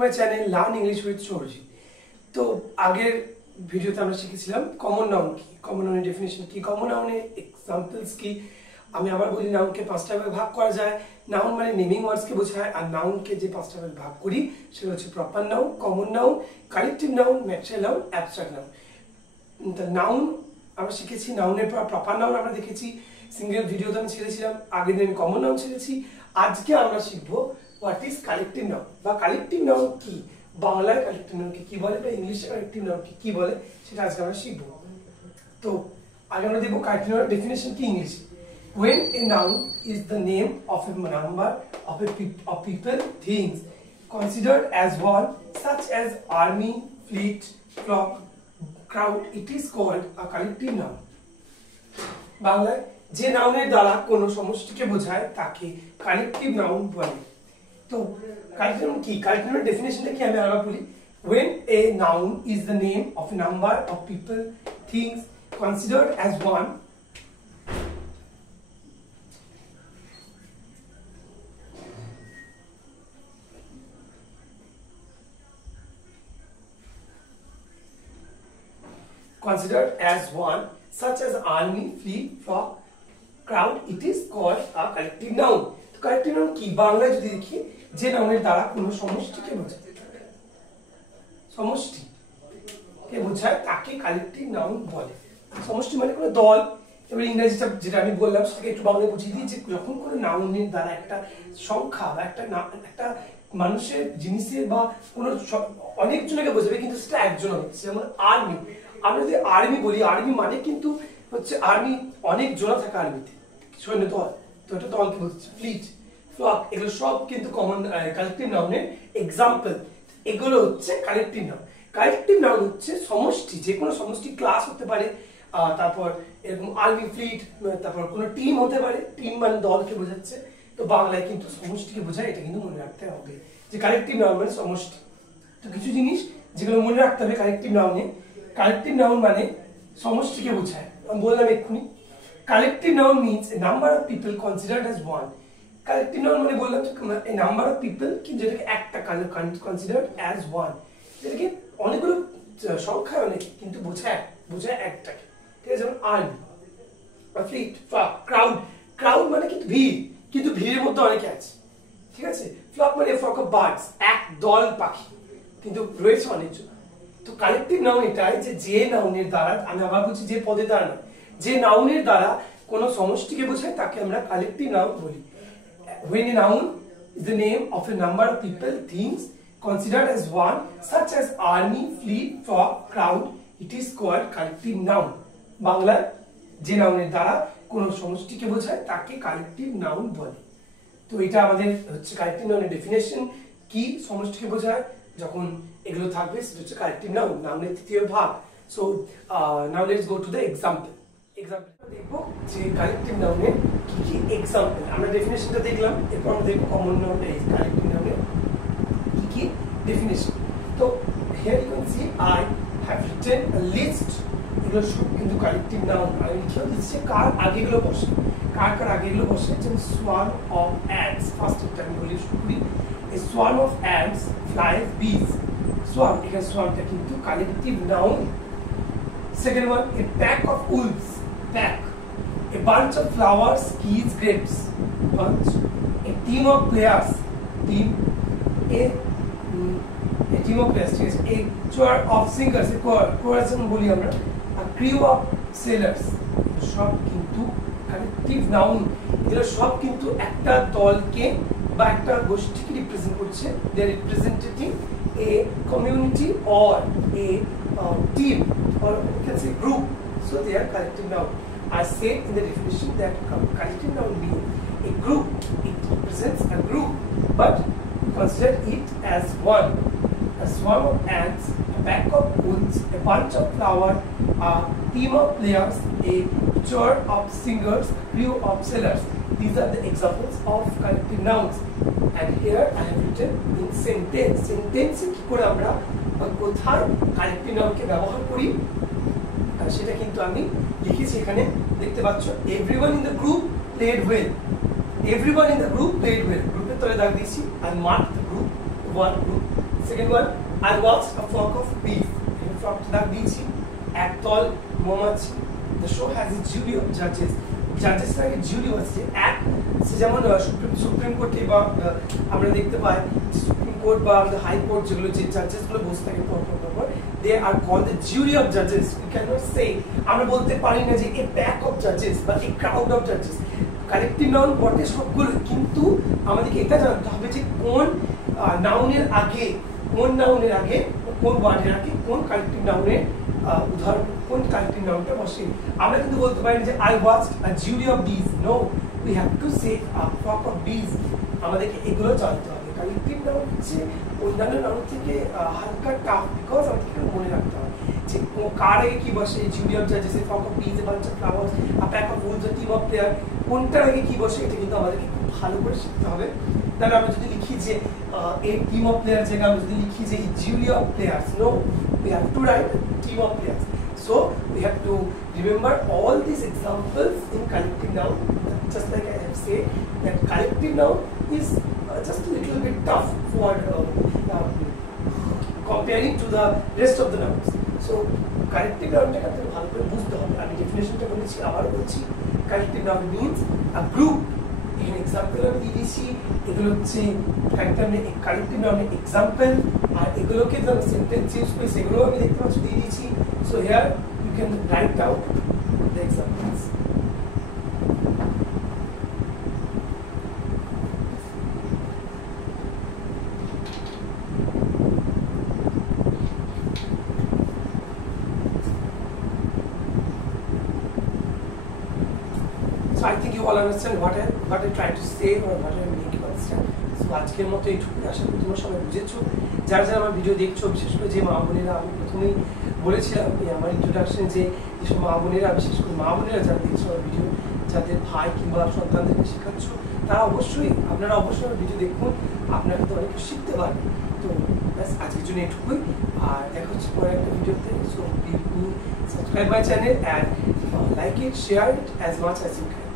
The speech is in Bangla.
My channel learn English with Sourajit. তো আগের ভিডিওতে আমরা শিখেছিলাম কমন নাউন কি, কমন নাউনের ডেফিনেশন কি, কমন নাউনের এক্সাম্পলস কি। আমি আবার বলি নাউনকে 5টা ভাগে ভাগ করা যায়। নাউন মানে নেমিং ওয়ার্ডসকে বোঝায়, আর নাউনকে যে 5টা ভাগে ভাগ করি সেটা হচ্ছে proper noun, common noun, collective noun, material noun, abstract noun. Noun আমরা শিখেছি, নাউনের পর প্রপার নাউন আমরা দেখেছি, সিঙ্গেল ভিডিওতে আমি ছেড়েছিলাম। আগের দিন আমি কমন নাউন ছেড়েছি। আজকে আমরা শিখবো হোয়াট ইজ কালেকটিভ নাউন বা কালেকটিভ নাউন কি, বাংলায় কালেকটিভ নাউনকে কি বলে বা ইংলিশে কালেকটিভ নাউনকে কি বলে সেটা আজকে আমরা শিখবো। তো আগে আমরা দেখবো কালেকটিভ নাউনের ডেফিনেশন কি ইংলিশে। When a noun is the name of a number of people, things considered as one, such as army, fleet, flock, crowd, it is called a collective noun. বাংলায় যে নাউনের দ্বারা কোনো সমষ্টিকে বোঝায় তাকে কালেকটিভ নাউন বলে। তো কালেকটিভ নাউন কি, কালেকটিভ নাউনের ডেফিনেশনটা কি আমি আবার বলি। When a noun is the name of a number of people, things considered as one, considered as one, such as army, fleet, flock, crowd, it is called a collective noun. তো collective noun কি, বাংলায় যদি দেখি যে নাউনের দ্বারা কোনো সমষ্টিকে বোঝায়, সমষ্টিকে বোঝায় তাকে কালেকটিভ নাউন বলে। সমষ্টি মানে কোনো দল। এবার ইংরেজিটা যেটা আমি বললাম সেটাকে একটু বাংলায় বুঝিয়ে দিই যে যখন কোনো নাউনের দ্বারা একটা সংখ্যা বা একটা মানুষের, জিনিসের বা কোনো অনেকজনকে বোঝাবে কিন্তু সেটা একজন হবে। যেমন আর্মি, আমরা যদি আর্মি বলি, আর্মি মানে কিন্তু হচ্ছে আর্মি অনেক জোড়া থাকে আর্মিতে, সৈন্য দল, তো এটা দলকে বলছে। ফ্লিট, ফ্লক, এগুলো সব কিন্তু কমন কালেকটিভ নাউনের এক্সাম্পল। এগুলো হচ্ছে কালেকটিভ নাউন। কালেকটিভ নাউন হচ্ছে সমষ্টি, যে কোনো সমষ্টি, ক্লাস হতে পারে, তারপর এরকম আর্মি, ফ্লিট, তারপর কোনো টিম হতে পারে। টিম মানে দলকে বোঝাচ্ছে। তো বাংলায় কিন্তু সমষ্টিকে বোঝায়, এটা কিন্তু মনে রাখতে হবে যে কালেকটিভ নাউন মানে সমষ্টি। তো কিছু জিনিস যেগুলো মনে রাখতে হবে কালেকটিভ নাউনে। কালেকটিভ নাউন মানে সমষ্টিকে বোঝায়, আমি বললাম এক্ষুনি। Collective noun means a number of people considered as one. Collective noun মানে বললাম এ নাম্বার অফ পিপল, কিন্তু যেটাকে একটা কনসিডার্ড অ্যাজ ওয়ান, যেটাকে অনেকগুলো সংখ্যায় অনেক কিন্তু বোঝায় একটাকে। ঠিক আছে, যেমন army, fleet, flock, crowd. Crowd মানে কিন্তু ভিড়, কিন্তু ভিড়ের মধ্যে অনেকে আছে। ঠিক আছে, ফ্লক মানে ফ্লক অফ বার্ডস, এক দল পাখি, কিন্তু রয়েছে অনেকজন। তো কালেকটিভ নাউন এটাই যে নাউনের দ্বারা, আমি আবার বলছি যে পদের দ্বারা নয়, যে নাউনের দ্বারা কোনো সমষ্টিকে বোঝায় তাকে আমরা কালেকটিভ নাউন বলি। When a noun is the name of a number of people, things considered as one, such as army, fleet, flock, crowd, it is called collective noun. বাংলায় যে নাউনের দ্বারা কোনো সমষ্টিকে বোঝায় তাকে কালেকটিভ নাউন বলে। তো এটা আমাদের হচ্ছে কালেকটিভ নাউনের ডেফিনেশন কি, সমষ্টিকে বোঝায় যখন এগুলো থাকবে সেটা হচ্ছে কালেকটিভ নাউন, নাউনের তৃতীয় ভাগ। So now let's go to the example. এক্সাম্পলটা দেখবো যে কালেকটিভ নাউনের কি কি এক্সাম্পল। আমরা ডেফিনেশনটা দেখলাম, এরপর আমরা দেখবো কমন নাউন, এই কালেকটিভ নাউনের কি কি ডেফিনেশন। তো here you can see I have written a list. এগুলো সব কিন্তু কালেকটিভ নাউন। আমি লিখেও দিচ্ছি কার আগেগুলো বসে, কার আগেগুলো বসে। যেমন সোয়ার্ম অফ অ্যান্টস, ফার্স্ট একটা আমি বলি শুরু করি। A swarm of ants flies bees. Swarm, এখানে swarmটা কিন্তু collective noun. Second one, a pack of wolves. Pack. A bunch of flowers, keys, grapes. Bunch. A team of players. Team. A team of players. A choir of singers. A chorus বলি আমরা। A crew of sailors. সব কিন্তু কালেকটিভ নাউন। এগুলো সব কিন্তু একটা দলকে বা একটা গোষ্ঠীকে রিপ্রেজেন্ট করছে। They are representing a community or a team or you can say group, so they are collective noun. I say in the definition that collective noun means a group, it represents a group, but consider it as one. A swarm of ants, a pack of wolves, a bunch of flowers, a team of players, a choir of singers, a crew of sailors. These are the examples of collective nouns. And here I have written in sentence. Sentence কি করে আমরা কোথায় কালেকটিভ নাউনকে ব্যবহার করি সেটা কিন্তু আমি লিখেছি এখানে, দেখতে পাচ্ছ। Everyone in the group played well. Everyone in the group played well, গ্রুপের তলে দাগ দিয়েছি। I mark the group, one group second one, I watch a flock of bees. এখানে ফ্লকটা দাগ দিয়েছি, একদল মৌমাছি। The show has a jury of জাজেস। জাজেস আগে জুরি আছে, এক সে যেমন সুপ্রিম কোর্টে বা আমরা দেখতে পাই সুপ্রিম কোর্ট বা আমাদের হাই কোর্ট যেগুলো যে জাজেস গুলো বসে থাকে পর they are call the jury of জাজেস। উই ক্যান নট সে, আমরা বলতে পারি না যে এ প্যাক অফ জাজেস বা এ ক্রাউড অফ জাজেস। কালেক্টিভ নাউন বটে সবগুলো, কিন্তু আমাদেরকে এটা জানতে হবে যে কোন নাউনের আগে, কোন নাউনের আগে, কোন ওয়ার্ডের আগে কোন কালেক্টিভ নাউনের উদাহরণ, কোন কালেক্টিভ নাউনটা বসে। আমরা কিন্তু বলতে পারি যে I watched a jury of bees. No, we have to say a flock of bees. আমাদেরকে এগুলো জানতে হবে। কালেক্টিভ নাউন হচ্ছে অন্যান্য নাউন থেকে হালকা টাফ, বিকজ আমাদেরকে মনে রাখতে হবে যে কার আগে কি বসে। জুরি অফ জাজেস, এ ফ্লক অফ বিজ, a bunch of flowers, a pack of owls, a team of player, কোনটার আগে কি বসে এটা কিন্তু আমাদেরকে খুব ভালো করে শিখতে হবে। তাহলে আমরা যদি লিখি যে a team of players জায়গায় আমরা যদি লিখি যে jury of players, no, we have to write team of players. So we have to remember all these examples in collective noun. Just like I have said that collective noun is just a little bit tough for comparing to the rest of the nouns. So collective noun টাকে আপনি ভালো করে বুঝতে হবে। আমি ডেফিনেশনটা বলেছি, আবারও বলছি, collective noun means a group। এখানে এক্সাম্পল আমি দিয়ে দিয়েছি, এগুলো হচ্ছে কালেক্টিভ নাউনের এক্সাম্পল, আর এগুলোকে যারা সেন্টেন্স ইউজ করে সেগুলো আমি দেখতে পাচ্ছি দিয়ে দিয়েছি। So here you can write down the examples. So I think you all understand what I try to say or what I make you understand. So আজকের মতো এইটুকুই, আশা করি তোমরা সবাই বুঝেছো। যারা যারা আমার ভিডিও দেখছো, বিশেষ করে যে মা বোনেরা, আমি প্রথমেই বলেছিলাম আমার ইন্ট্রোডাকশনে যে যেসব মা বোনেরা, বিশেষ করে মা বোনেরা যারা দেখছো আমার ভিডিও, যাদের ভাই কিংবা সন্তানদেরকে শেখাচ্ছ, তারা আপনারা অবশ্যই আমার ভিডিও দেখুন, আপনারা কিন্তু অনেক কিছু শিখতে পারবেন। তো ব্যাস আজকের জন্য এইটুকুই, আর দেখা হচ্ছে পরে একটা ভিডিওতে। So please subscribe my channel and like it, share it as much as you can.